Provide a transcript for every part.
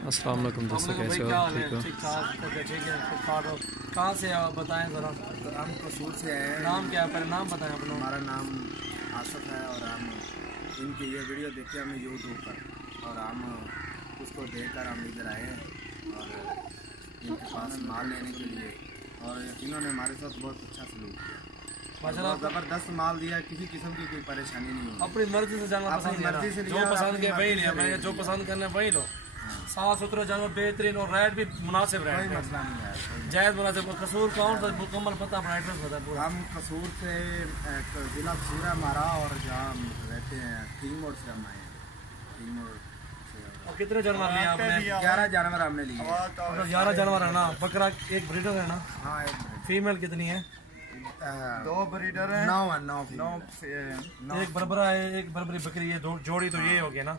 अस्सलाम वालेकुम दोस्तों, कैसे हो? ठीक हो? कहाँ से आप बताएं ज़रा। हम कसूर से आए हैं। नाम क्या है, पहले नाम बताएं अपना। हमारा नाम आसफ है और हम इनकी ये वीडियो देखते हैं हमें यूट्यूब पर, और हम उसको देखकर हम इधर आए हैं और इनके पास माल लेने के लिए, और इन्होंने हमारे साथ बहुत अच्छा सलूक किया, माशाल्लाह ज़बरदस्त माल दिया, किसी किस्म की कोई परेशानी नहीं हुई। अपनी मर्जी से जानवर अपनी पसंद मर्जी से जो लिया, पसंद अपनी किया वही मर्जी लिया। से मैं लिया। जो पसंद करना है वही लो। साफ सुथरा जानवर बेहतरीन और रेट भी मुनासिब कोई रेट है, मसला नहीं है। जायज़ मुनासिब। कसूर कौन सा मुकम्मल पता अपना एड्रेस बता पूरा। हम कसूर से ज़िला कसूर है हमारा, और जहाँ हम रहते हैं तीन मोड़ से हम आए हैं। तीन मोड़ और कितने जानवर लिए आपने? 11 जानवर हमने लिए। 11 जानवर है ना। बकरा एक ब्रीडर है ना। हाँ, फीमेल कितनी है? 2 ब्रीडर है। 9 एक बरबरा है, एक बरबरी बकरी है, जोड़ी तो ये हो गया ना।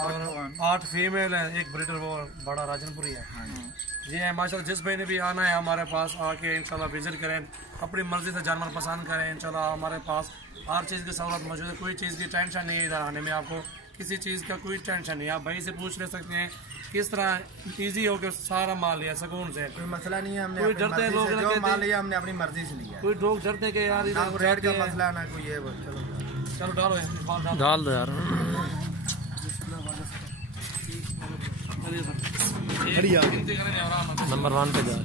और 8 फीमेल है, एक ब्रीडर वो बड़ा राजनपुरी है। जी है माशाल्लाह। जिस भाई ने भी आना है हमारे पास आके इंशाल्लाह विजिट करें, अपनी मर्जी से जानवर पसंद करें। इंशाल्लाह हमारे पास हर चीज़ की सहूलत मौजूद है, कोई चीज़ की टेंशन नहीं है। इधर आने में आपको किसी चीज़ का कोई टेंशन नहीं है। आप भाई से पूछ ले सकते हैं किस तरह इजी हो के सारा माल लिया सुकून से, कोई मसला नहीं है। हमने कोई अपनी डरते हैं मर्जी लोग से ना जो कहते माल लिया हमने अपनी मर्जी से लिया। कोई लोग डरते हैं कि यार ना इधर कोई रेट का मसला, ना कोई ये वो। चलो चलो डालो माल डालो। डाल दो यार। नंबर 1 पे जा,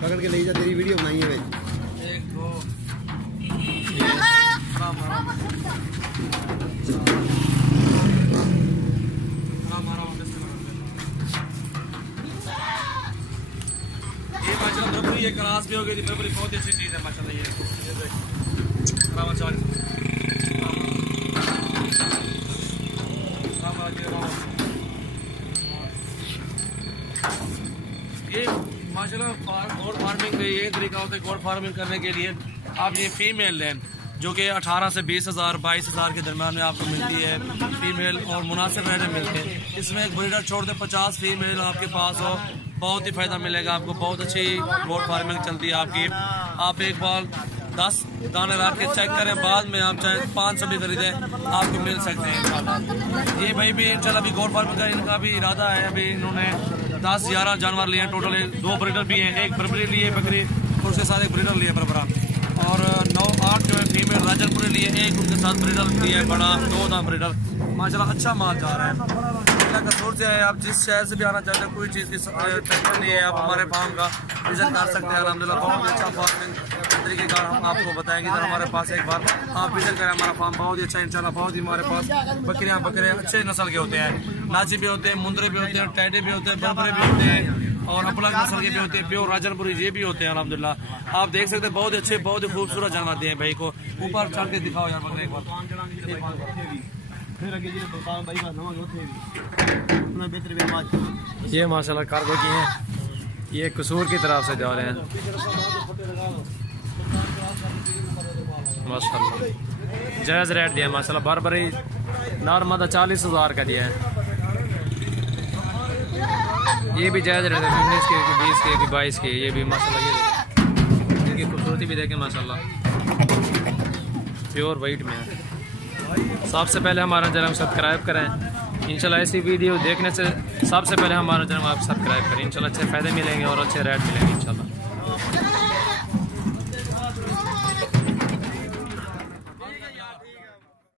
पकड़ के ले जा, तेरी वीडियो बनाई है। 1 2 राम राम ये माशाल्लाह बरबरी ये क्लास भी हो गई थी। बरबरी बहुत अच्छी चीज़ है माशाल्लाह। ये राम चालीस ये माशाल्लाह गोड फार्मिंग का ये तरीका होता है। गोड फार्मिंग करने के लिए आप ये फीमेल लें जो कि 18 से 20,000 22,000 के दरम्यान में आपको मिलती है फीमेल, और मुनासिब रेट में मिलते हैं। इसमें एक ब्रीडर छोड़ दे 50 फीमेल आपके पास हो, बहुत ही फ़ायदा मिलेगा आपको। बहुत अच्छी गोड फार्मिंग चलती है आपकी। आप एक बार 10 दाने रख के चेक करें, बाद में आप चाहे 500 भी खरीदें आपको मिल सकते हैं इंशाल्लाह। ये भाई भी इंशाल्लाह अभी गोड फार्मिंग का इनका भी इरादा है। अभी इन्होंने 10-11 जानवर लिए हैं टोटल। 2 ब्रीडर भी हैं, एक बरबरी लिए बकरी, और उसके साथ एक ब्रीडर लिए बरबरा, और 9-8 जो है फीमेल राजनपुरी लिए, एक उनके साथ ब्रीडर लिए बड़ा, 2 दाम ब्रीडर। माशाल्लाह अच्छा माल जा रहा है। कसूर से है, आप जिस शहर से भी आना चाहते हैं कोई चीज़ की टेंशन नहीं है। आप हमारे फार्म का विजिट कर सकते हैं। अल्हम्दुलिल्लाह बहुत अच्छा फार्मिंग तरीके का हम आपको बताएंगे। इधर हमारे पास एक बार आप विजिट करें, हमारा फार्म बहुत ही अच्छा है इंशाल्लाह। बहुत ही हमारे पास बकरियाँ बकरे अच्छे नस्ल के होते हैं, नाची भी होते हैं, मुंदरे भी होते हैं, टैडे भी होते हैं, बरबरे भी होते हैं, और अपलग नस्ल के भी होते हैं, प्योर राजनपुरी ये भी होते हैं अल्हम्दुलिल्लाह। आप देख सकते हैं बहुत अच्छे बहुत ही खूबसूरत जानवर दिए हैं भाई को। ऊपर चढ़ के दिखाओ यार बकरे एक बार। ये माशाल्लाह कार्गो की हैं, ये कसूर की तरफ से जा रहे हैं माशाल्लाह। जायज़ रेट दिया माशाल्लाह। बरबरी नॉर्मल 40,000 का दिया है। ये भी जायज़ रेट है, 19 के, 20 के, 22 के। ये भी माशाल्लाह ये इनकी खूबसूरती भी देखें माशाल्लाह, प्योर वाइट में है। सबसे पहले हमारा चैनल सब्सक्राइब करें इंशाल्लाह। ऐसी वीडियो देखने से सबसे पहले हमारा चैनल आप सब्सक्राइब करें इंशाल्लाह। अच्छे फ़ायदे मिलेंगे और अच्छे रेट मिलेंगे इंशाल्लाह।